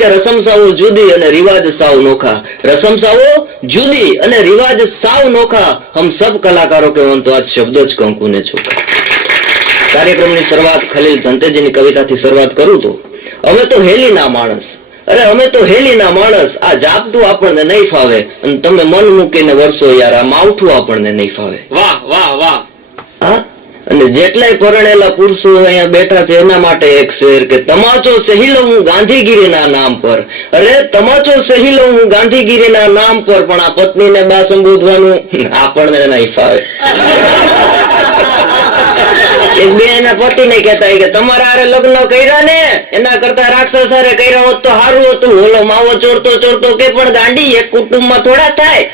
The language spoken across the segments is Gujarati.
કે રસમસાઓ જુદી અને રિવાજ સાવ નોખા. રસમસાઓ જુદી અને રિવાજ સાવ નોખા. હમ સબ કલાકારો કે તો આજ શબ્દ જ કંકુને ચોખા કાર્યક્રમની શરૂઆત ખલીલ ધંતેજીની કવિતાથી શરૂઆત કરું તો. અમે તો હેલીના માણસ. અરે, અમે તો હેલીના માણસ. આ જાપટું આપણને નહીં ફાવે. અને તમે મન મૂકીને વર્ષો યાર. આ માવઠું આપણને નહીં ફાવે. વાહ વાહ વાહ. અને જેટલાય પરણેલા પુરુષો અહીંયા બેઠા છે, એના માટે એક શેર કે તમાચો સહીલો હું ગાંધીગીરીના નામ પર. અરે, તમાચો સહીલો હું ગાંધીગીરીના નામ પર, પણ આ પત્નીને બા સંબોધવાનું આપણને નહીં ફાવે. એક બે એના પતિને કેતા કે તમારા હારે લગ્ન કર્યા ને, એના કરતા રાક્ષસ હારે કર્યા હોત તો સારું હતું. ઓલો માવો ચોરતો ચોરતો કે પણ ગાંડી, એક કુટુંબમાં થોડા થાય.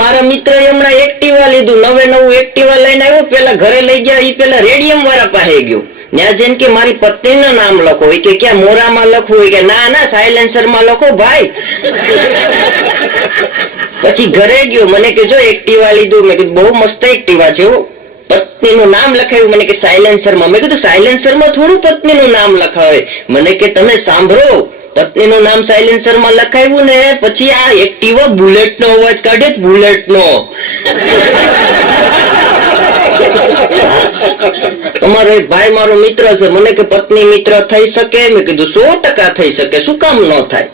મારા મિત્ર હમણાં એક્ટિવા લીધું નવે નવું એક્ટિવા લઈને આવ્યો, પેલા ઘરે લઈ ગયા એ પેલા રેડિયમ વાળા પાસે ગયો. ત્યાં કે મારી પત્નીનું નામ લખો કે ક્યાં મોરામાં લખવું હોય કે ના ના સાયલેન્સરમાં લખો ભાઈ. પછી ઘરે ગયો, મને કે જો એક્ટિવા લીધું, મેં કીધું, બહુ મસ્ત એક્ટિવા છે પત્ની પત્નીનું નામ લખાયું, મને કે સાયલેન્સરમાં કીધું સાયલેન્સરમાં થોડું પત્નીનું નામ લખાવે. મને કે તમે સાંભળો પત્નીનું નામ સાયલેન્સરમાં લખાવ્યું ને, પછી આ એક્ટિવા બુલેટનો અવાજ કાઢે બુલેટનો અમારો એક ભાઈ મારો મિત્ર છે, મને કે પત્ની મિત્ર થઈ શકે, મેં કીધું સો ટકા થઈ શકે, શું કામ ન થાય?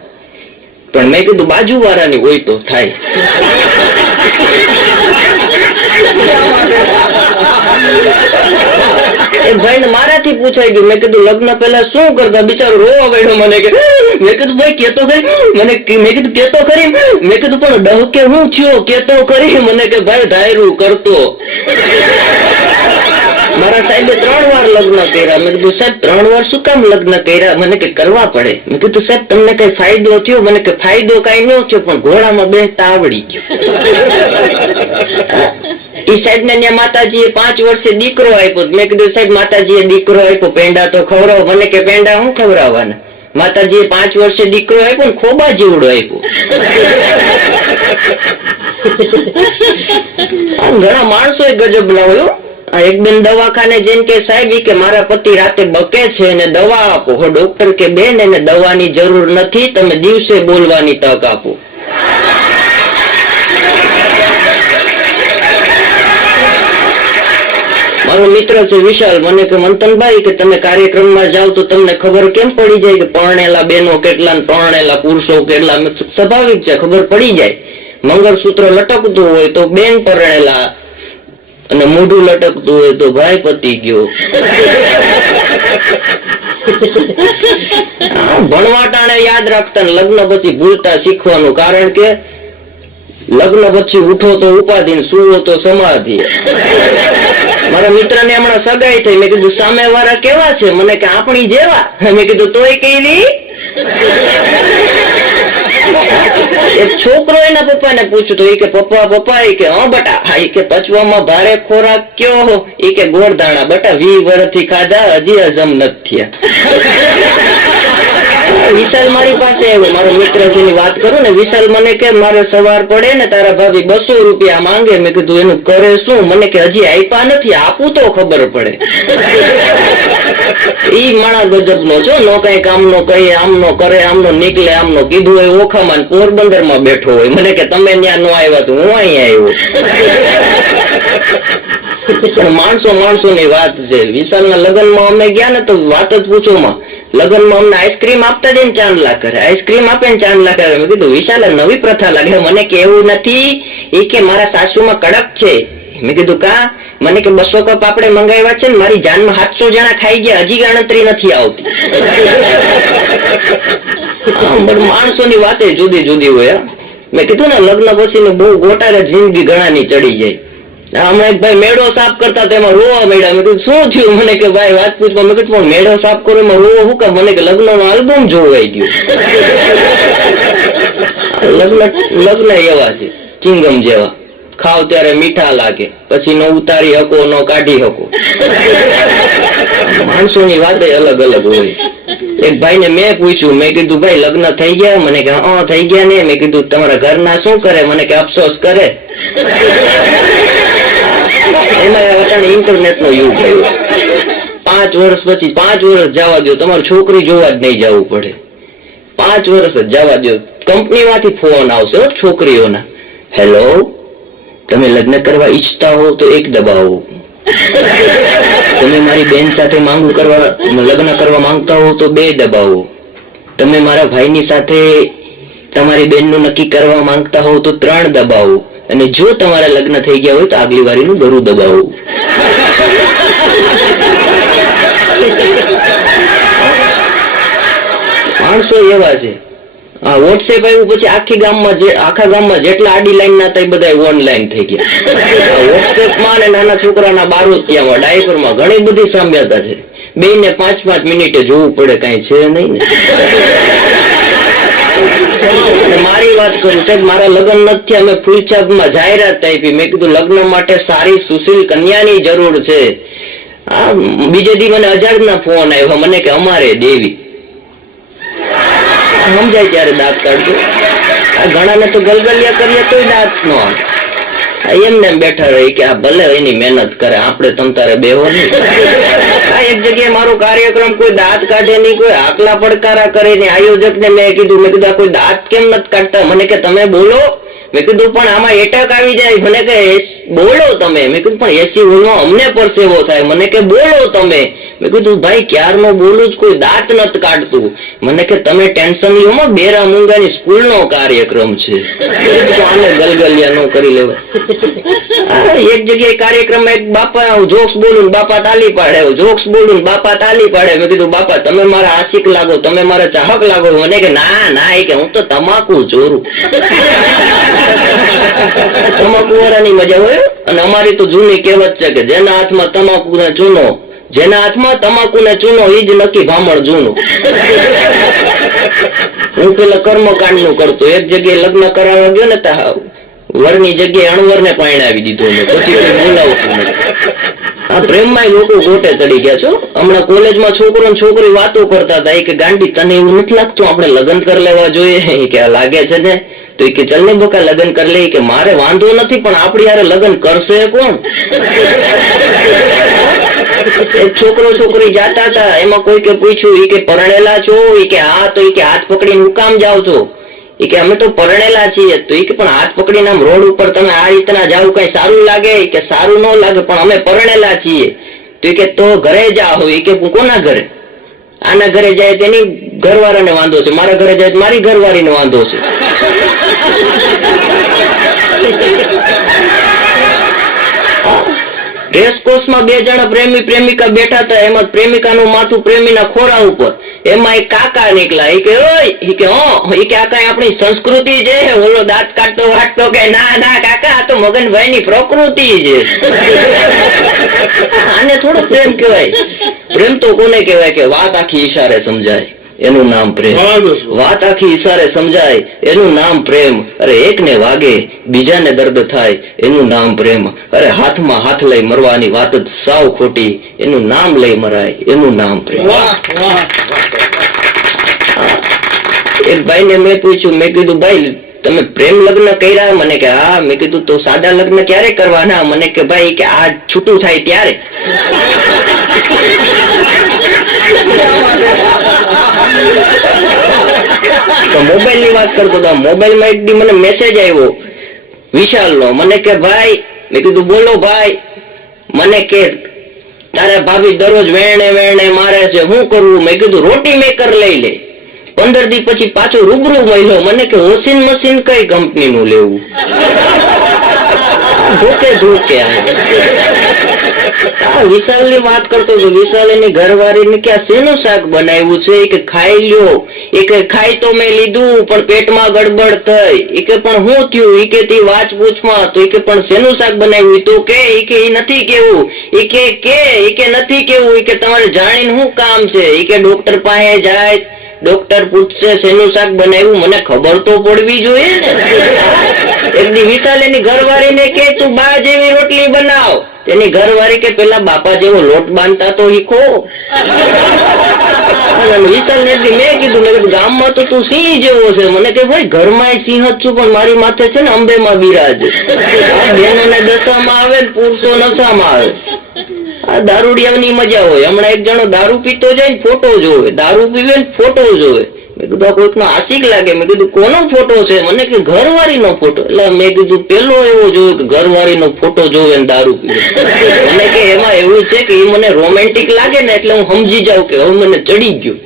પણ મેં કીધું બાજુ વાળાની હોય તો થાય. એ ભાઈને મારાથી પૂછાઈ ગયું. મેં કીધું, લગ્ન પહેલા શું કરતા? બિચારો રોવા બેઠો મને કે, મેં કીધું, ભાઈ, કેતો ખરી? મને મેં કીધું, કેતો ખરી? મેં કીધું, પણ ડહ કે હું થયો? કેતો ખરી? મને કે, ભાઈ, ધાયરું કરતો. મારા સાહેબે ત્રણ વાર લગ્ન કર્યા. મેં કીધું, સાહેબ, ત્રણ વાર શું કામ લગ્ન કર્યા? મને કે, કરવા પડે. મેં કીધું, સાહેબ, તમને કઈ ફાયદો થયો? મને કે, ફાયદો કઈ ન થયો, પણ ઘોડામાં બેસતા આવડી ગયો. ઈ સાહેબ ને ત્યાં માતાજીએ પાંચ વર્ષે દીકરો આપ્યો. મેં કીધું, સાહેબ, માતાજીએ દીકરો આપ્યો. પેંડા તો ખવડાવો. મને કે, પેંડા હું ખવડાવવાના? માતાજીએ પાંચ વર્ષે દીકરો આપ્યો ને ખોબા જીવડો આપ્યો. ઘણા માણસો ગજબ ના હોય એક બેન દવાખાને જઈને કે, સાહેબ કે મારા પતિ રાતે બકે છે અને દવા આપો. હો ડોક્ટર કે, બેન, એને દવાની જરૂર નથી. તમે દિવસે બોલવાની તક આપો. મારો મિત્ર છે વિશાલ મને કે મંતનભાઈ કે તમે કાર્યક્રમમાં જાવ તો તમને ખબર કેમ પડી જાય કે પરણેલા બેનો કેટલા ને પરણેલા પુરુષો કેટલા સ્વાભાવિક છે ખબર પડી જાય. મંગળસૂત્ર લટકતું હોય તો બેન પરણેલા અને મોઢું લટકતું હોય તો ભાઈ પતી ગયો. ભણવાટાણે યાદ રાખતા લગ્ન પછી ભૂલતા શીખવાનું કારણ કે લગ્ન પછી ઉઠો તો ઉપાધિ સુવો તો સમાધિ. મારા મિત્ર ને હમણાં સગાઈ થઈ. મેં કીધું સામે વાળા કેવા છે? મને કે આપણી જેવા. મેં કીધું, તોય કઈ એક છોકરો એના પપ્પાને પૂછ્યું તો એ કે, પપ્પા પપ્પા એ કે, હા બટા. ઈ કે, પચવામાં ભારે ખોરાક કયો હો? એ કે ગોળધાણા બટા, વી વર્ષથી ખાધા, હજી હજમ નથી થયા. વિશાલ મારી પાસે આવ્યો. મારો મિત્ર છે એની વાત કરું ને વિશાલ મને કે મારે સવાર પડે ને તારા ભાભી બસો રૂપિયા માંગે. મેં કીધું એનું કરે શું? મને કે હજી આપ્યા નથી આપું તો ખબર પડે. ઈ માણા ગજબ નો છો નો કઈ કામ નો કહે આમ નો કરે આમ નો નીકળે આમ નો કીધું હોય ઓખામાં ને પોરબંદરમાં બેઠો હોય. મને કે તમે ત્યાં નો આવ્યા તો હું અહીંયા આવ્યો. પણ માણસો માણસો ની વાત છે. વિશાલ ના લગ્નમાં અમે ગયા ને તો વાત જ પૂછો માં. લગ્નમાં અમને આઈસ્ક્રીમ આપતા જઈને ચાંદલા કરે આઈસ્ક્રીમ આપે ને ચાંદલા કરે મેં કીધું, વિશાલ નવી પ્રથા લાગે. મને કે એવું નથી. એ કે, મારા સાસુમાં કડક છે. મેં કીધું, કા? મને કે, બસો કપ આપણે મંગાવ્યા છે ને, મારી જાનમાં સાતસો જણા ખાઈ ગયા. હજી ગણતરી નથી આવતી. માણસો ની વાતે જુદી જુદી હોય. મેં કીધું ને, લગ્ન પછી બહુ ગોટારે જિંદગી ઘણાની ચડી જાય. આ એક ભાઈ મેળો સાફ કરતા તેમાં રોવા મળ્યા. મેં કીધું, શું થયું? મને કે, ભાઈ, વાત પૂછવા. મેં કીધું મેળો સાફ કરો, એમાં રોવો શું કે મને કે લગ્ન નો આલ્બમ જોવાઈ ગયો. લગ્ન લગ્ન એવા છે, ચિંગમ જેવા. ખાવ ત્યારે મીઠા લાગે, પછી નો ઉતારી હકો નો કાઢી હકો માણસોની વાતે અલગ અલગ હોય. એક ભાઈને મેં પૂછ્યું, મેં કીધું, ભાઈ, લગ્ન થઈ ગયા? મને કે, હા, થઈ ગયા ને. મેં કીધું, તમારા ઘરના શું કરે? મને કે, અફસોસ કરે. એમાં અટાણે ઇન્ટરનેટ નો યુગ થયો. પાંચ વર્ષ પછી પાંચ વર્ષ જવા દો તમારી છોકરી જોવા જ નહીં જવું પડે. પાંચ વર્ષ જ જવા દો કંપનીમાંથી ફોન આવશે છોકરીઓના. હેલો તમે લગ્ન કરવા ઈચ્છતા હો તો એક દબાવો. તમે મારી બેન સાથે માંગુ કરવા, લગ્ન કરવા માંગતા હો તો બે દબાવો. તમે મારા ભાઈની સાથે તમારી બેનનું નક્કી કરવા માંગતા હો તો ત્રણ દબાવો. અને જો તમારા લગ્ન થઈ ગયા હોય તો આગલી વારીનું ગરું દબાવું. માણસો એવા છે. હા વોટ્સએપ આવ્યું પછી આખી ગામમાં જે આખા ગામમાં જેટલા આડી લાઈન ના હતા એ બધા ઓનલાઈન થઈ ગયા. વોટ્સએપમાં અને નાના છોકરાના બારોતિયામાં, ડાયપરમાં ઘણી બધી સામ્યતા છે. બે ને પાંચ પાંચ મિનિટે જોવું પડે, કઈ છે નહીં ને. મારી વાત કરું સાહેબ મારા લગ્ન નથી, અમે ફૂલછાપમાં જાહેરાત આપી. મેં કીધું, લગ્ન માટે સારી સુશીલ કન્યાની જરૂર છે. આ બીજે દી મને અજાણના ફોન આવ્યો, મને કે, અમારે દેવી. સમજાય ત્યારે દાંત કાઢજો. આ ઘણાને તો ગલગલિયા કરીએ તોય દાંત નો આવે. એમને બેઠા રહી કે આ ભલે એની મહેનત કરે, આપણે તમ બેહો નહીં એક જગ્યાએ મારો કાર્યક્રમ કોઈ દાંત કાઢે નહીં, કોઈ આકલા પડકારા કરે નહીં. આયોજકને મેં કીધું મેં કીધું કોઈ દાંત કેમ નથી કાઢતા? મને કે, તમે બોલો. મેં કીધું, પણ આમાં એટેક આવી જાય. મને કે બોલો તમે. મેં કીધું, પણ એસી નો અમને પરસેવો થાય. મને કે, બોલો તમે. મેં કીધું, ભાઈ, ક્યારનો બોલું જ કોઈ દાંત નત કાઢતું. મને કે, તમે ટેન્શન લ્યો માં બેરા મુંગાની સ્કૂલનો કાર્યક્રમ છે. આને ગલગલિયા નો કરી લેવા એક જગ્યાએ કાર્યક્રમ એક બાપા જોક્સ બોલું બાપા તાલી પાડે જોક્સ બોલું બાપા તાલી પાડે. મેં કીધું, બાપા, તમે મારા આશિક લાગો, તમે મારા ચાહક લાગો. મને કે, ના ના, એ કે હું તો તમાકુ ચોરું. તમાકુ વાળાની મજા હોય અને અમારી તો જૂની કહેવત છે કે, જેના હાથમાં તમાકુ ને ચૂનો જેના હાથમાં તમાકુ ને ચૂનો એ જ નક્કી ભામણ જૂનું. હું પેલા કર્મકાંડનું કરતો, એક જગ્યાએ લગ્ન કરાવવા ગયો ને તા વરની જગ્યાએ અણવર ને પાણી દીધો પછી કોઈ બોલાવતું નથી. આ પ્રેમમાં લોકો ગોટે ચડી ગયા છો. હમણાં કોલેજમાં છોકરો ને છોકરી વાતો કરતા હતા કે, ગાંડી, તને એવું નથી લાગતું આપણે લગ્ન કરી લેવા જોઈએ? કે, આ લાગે છે ને. તો કે, ચલ ને બકા, લગ્ન કરી લે. કે, મારે વાંધો નથી, પણ આપણી યારે લગ્ન કરશે કોણ? છોકરો છોકરી જાતા હતા એમાં કોઈ કે પૂછ્યું એ કે પરણેલા છો એ કે હા, તો એ કે હાથ પકડીને હું કામ જાવ છો? એ કે અમે તો પરણેલા છીએ, તો એ કે પણ હાથ પકડીને આમ રોડ ઉપર તમે આ રીતના જાવ કઈ સારું લાગે? કે સારું ન લાગે, પણ અમે પરણેલા છીએ. તો કે તો ઘરે જાઓ એ કે હું કોના ઘરે? આના ઘરે જાય તેની ઘરવાળાને વાંધો છે, મારા ઘરે જાય મારી ઘરવાળીને વાંધો છે. રેસકોર્સમાં બે જણા પ્રેમી પ્રેમિકા બેઠા હતા. એમાં પ્રેમિકાનું માથું પ્રેમીના ખોરા ઉપર. એમાં એક કાકા નીકળ્યા. ઈ કે, ઓય! ઈ કે, હો. ઈ કે, આ કઈ આપણી સંસ્કૃતિ છે? ઓલો દાંત કાઢતો વાટતો કે, ના ના, કાકા, આ તો મગનભાઈની પ્રકૃતિ છે. આને થોડો પ્રેમ કહેવાય. પ્રેમ તો કોને કહેવાય કે વાત આખી ઈશારે સમજાય. એનું નામ પ્રેમ. વાત આખી ઈશારે સમજાય એનું નામ પ્રેમ. અરે એકને વાગે બીજાને દર્દ થાય એનું નામ પ્રેમ. અરે હાથમાં હાથ લઈ મરવાની વાત જ સાવ ખોટી એનું નામ લઈ મરાય એનું નામ પ્રેમ. એક ભાઈને મેં પૂછ્યું મેં કીધું ભાઈ તમે પ્રેમ લગ્ન કર્યા? મને કે હા. મેં કીધું તો સાદા લગ્ન ક્યારે કરવાના? મને કે ભાઈ કે આ છૂટું થાય ત્યારે. તો મોબાઈલની વાત કરતો હતો મોબાઈલમાં એક દી મને મેસેજ આવ્યો વિશાલ નો મને કે, ભાઈ, મેં કીધું, બોલો ભાઈ. મને કે, તારે ભાભી દરરોજ વેણે વેણે મારે છે શું કરવું મેં કીધું, રોટી મેકર લઈ લે. પંદર દી પછી પાછો રૂબરૂ મળ્યો. મને કે, વોશિંગ મશીન કઈ કંપની નું લેવું? ધોકે ધોકે આ વિશાલની વાત કરતો છું વિશાલ એની ઘરવાળી ને ક્યાં શેનું શાક બનાવ્યું છે કે ખાઈ લ્યો એ ખાઈ તો મેં લીધું પણ પેટમાં ગડબડ થઈ એ પણ હું થયું એ કે તે વાચ પૂછમાં તો એ પણ શેનું શાક બનાવ્યું તો કે એ કે એ નથી કેવું એ કે કે એ કે નથી કેવું એ કે તમારે જાણીને શું કામ છે એ કે ડોક્ટર પાસે જાય ડોક્ટર પૂછશે શેનું શાક બનાવ્યું મને ખબર તો પડવી જોઈએ ને એક દી વિશાલ એની ઘરવાળીને કે તું બા જેવી રોટલી બનાવ તેની ઘરવાળી કે પેલા બાપા જેવો લોટ બાંધતા તો અને વિશાલ ને મેં કીધું મેં ગામમાં તો તું સિંહ જેવો છે. મને કે ભાઈ ઘરમાં સિંહ જ છું પણ મારી માથે છે ને અંબેમાં બિરાજ. આ બહેનોને દશામાં આવે ને પુરુષો નશામાં આવે. આ દારૂડિયાની મજા હોય. હમણાં એક જણો દારૂ પીતો જાય ને ફોટો જોવે. દારૂ પીવે ને ફોટો જોવે. મેં કીધું, આ કોઈકનો આશિક લાગે. મેં કીધું, કોનો ફોટો છે? મને કે, ઘરવાળીનો ફોટો. એટલે મેં કીધું, પેલો એવો જોયો કે ઘરવાળીનો ફોટો જોવે ને દારૂ પીવે. મને કે, એમાં એવું છે કે એ મને રોમેન્ટિક લાગે ને એટલે હું સમજી જાઉં કે હવે મને ચડી ગયું.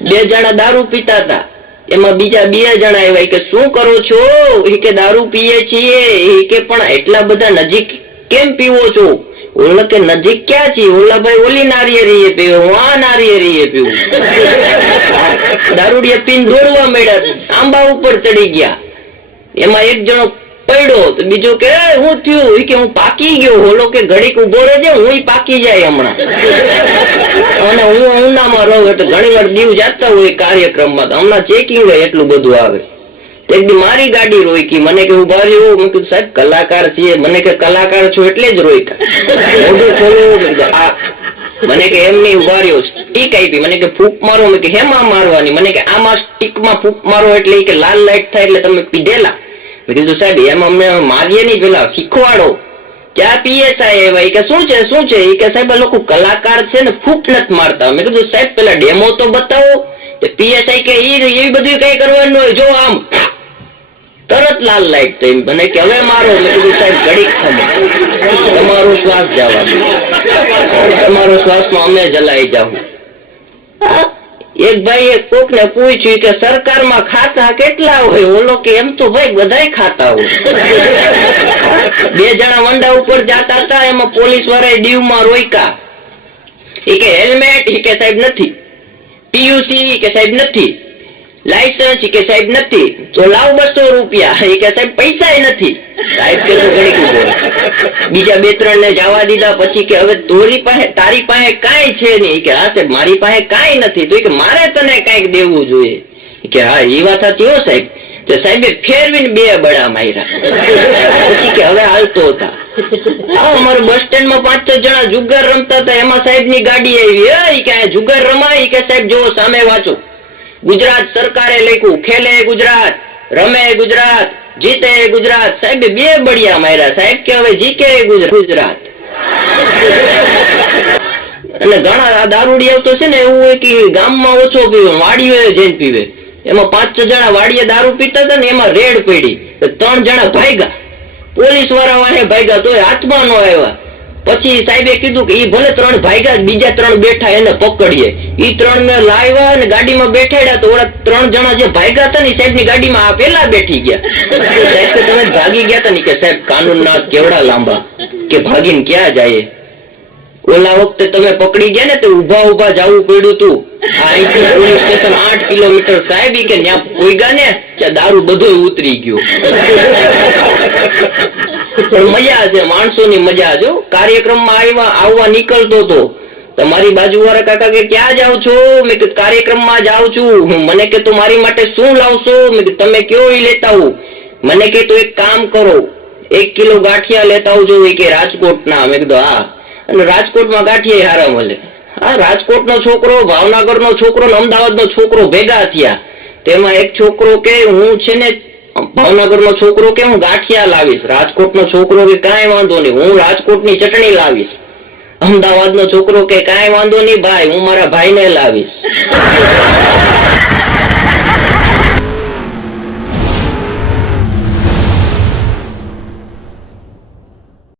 બે જણા દારૂ પીતા હતા. એમાં બીજા બે જણા એવા કે, શું કરો છો? એ કે, દારૂ પીએ છીએ. કે, પણ એટલા બધા નજીક કેમ પીવો છો? ઓલા નજીક ક્યાં છે ઓલા ભાઈ ઓલી નારિયેરીએ પીવે આ નારિયેરીએ પીવું. દારૂડિયા પીને દોડવા મળ્યા આંબા ઉપર ચડી ગયા. એમાં એક જણો પડ્યો તો બીજો કે હું થયું? કે, હું પાકી ગયો. ઓલો કે, ઘડીક ઊભો રહેજે, હું પાકી જાય હમણાં. અને હું ઊંડામાં રહું એટલે ઘણી વાર દીવ જાતા હોય કાર્યક્રમમાં તો હમણાં ચેકિંગ એટલું બધું આવે. એક દી મારી ગાડી રોકી મને કે ઊભા રહ્યો. મેં કીધું, સાહેબ, કલાકાર છીએ. મને કે, કલાકાર છો એટલે જ રોક્યા મને કે, એમ નહીં, ઊભા રહ્યો. સ્ટીક આપી. મને કે, ફૂંક મારો. મેં કે, હેમાં મારવાની. મને કે, આમાં સ્ટીકમાં ફૂંક મારો એટલે કે લાલ લાઈટ થાય એટલે તમે પીધેલા. મેં કીધું, સાહેબ, એમ અમે મારીએ નહીં પેલા. શીખવાડો. ચા પીએ સાહેબ? એ કે, શું છે શું છે? એ કે, સાહેબ લોકો કલાકાર છે ને, ફૂંક નથી મારતા. મેં કીધું, સાહેબ, પેલા ડેમો તો બતાવો. પીએસઆઈ કે એ બધું કઈ કરવાનું હોય? જો આમ. તરત લાલ લાઈટ થઈ મને કે, હવે મારો. મેં કીધું, સાહેબ, ઘડીક ખમો તમારો શ્વાસ જવા દો. તમારો શ્વાસમાં અમે જલાઈ જાઉં. એક ભાઈએ કોક ને પૂછ્યું કે, સરકારમાં ખાતા કેટલા હોય? ઓલો કે, એમ તો ભાઈ બધાય ખાતા હોય. બે જણા વંડા ઉપર જાતા હતા, એમાં પોલીસ વાળાએ દીવમાં રોક્યા. એ કે, હેલ્મેટ. એ કે, સાહેબ, નથી. પીયુસી કે, સાહેબ, નથી. લાયસન્સ કે સાહેબ નથી. તો લાવ બસો રૂપિયા. એ કે સાહેબ પૈસા નથી. સાહેબ કે તો ઘણી બીજા બે ત્રણ ને જવા દીધા પછી કે હવે તોરી પાસે, તારી પાસે કાંઈ છે નહીં. કે હા સાહેબ, મારી પાસે કાંઈ નથી. તો કે મારે તને કાંઈક દેવું જોઈએ. કે હા એ વાત હતી હો સાહેબ. તો સાહેબે ફેરવીને બે બડા માર્યા. પછી કે હવે હાલતો હતા. આ અમારે બસ સ્ટેન્ડમાં પાંચ છ જણા જુગાર રમતા હતા. એમાં સાહેબની ગાડી આવી. એ કે જુગાર રમાય. કે સાહેબ જો સામે વાંચો. ગુજરાત સરકારે લખ્યું, ખેલે ગુજરાત, રમે ગુજરાત, જીતે ગુજરાત. સાહેબ, બે બળિયા માર્યા. સાહેબ, કે હવે જીકે ગુજરાત? અને ઘણા દારૂડી દારૂડિયા તો છે ને, એવું કે ગામમાં ઓછો પીવે, વાડીઓ જઈને પીવે. એમાં પાંચ છ જણા વાડીએ દારૂ પીતા હતા ને, એમાં રેડ પડી. ત્રણ જણા ભાગ્યા. પોલીસવાળા વાહે ભાગ્યા, તોય હાથમાં ન આવ્યા. પછી સાહેબે કીધું કે એ ભલે ત્રણ ભાગ્યા બીજા ત્રણ બેઠા એને પકડીએ. એ ત્રણ ને લાવ્યા અને ગાડીમાં બેઠાડ્યા તો ઓલા ત્રણ જણા જે ભાગ્યા હતા ને સાહેબની ગાડીમાં આ પેલા બેઠી ગયા. સાહેબ કે તમે ભાગી ગયા હતા ને કે સાહેબ કાનૂન ના કેવડા લાંબા? કે ભાગીને ક્યાં જાય? ઓલા વખતે તમે પકડી ગયા ને તે ઊભા ઊભા જવું પડ્યું તું. અહીંથી પોલીસ સ્ટેશન આઠ કિલોમીટર સાહેબ કે ત્યાં પોઈગા ને ત્યાં દારૂ બધોય ઉતરી ગયો. પણ મજા છે માણસો ની મજા હો. કાર્યક્રમમાં આવ્યા આવવા નીકળતો તો. તમારી બાજુ વાળા કાકા કે, ક્યાં જાવ છો? મેં કે કાર્યક્રમમાં જાઉં છું. હું મને કે, તો મારી માટે શું લાવશો? મેં કે તમે કયો એ લેતા આવું? મને કે, તો એક કામ કરો. એક કિલો ગાંઠિયા લેતા આવજો એ કે રાજકોટના. મેં કીધું, હા. અને રાજકોટમાં ગાંઠિયા હારા મળે. હા રાજકોટનો છોકરો, ભાવનગરનો છોકરો અમદાવાદનો છોકરો ભેગા થયા. તેમાં એક છોકરો કે, હું છે ને ભાવનગરનો છોકરો કે હું ગાંઠિયા લાવીશ, રાજકોટનો છોકરો કે કાંઈ વાંધો નહીં, હું રાજકોટની ચટણી લાવીશ. અમદાવાદનો છોકરો કે કાંઈ વાંધો નહીં, ભાઈ, હું મારા ભાઈને લાવીશ.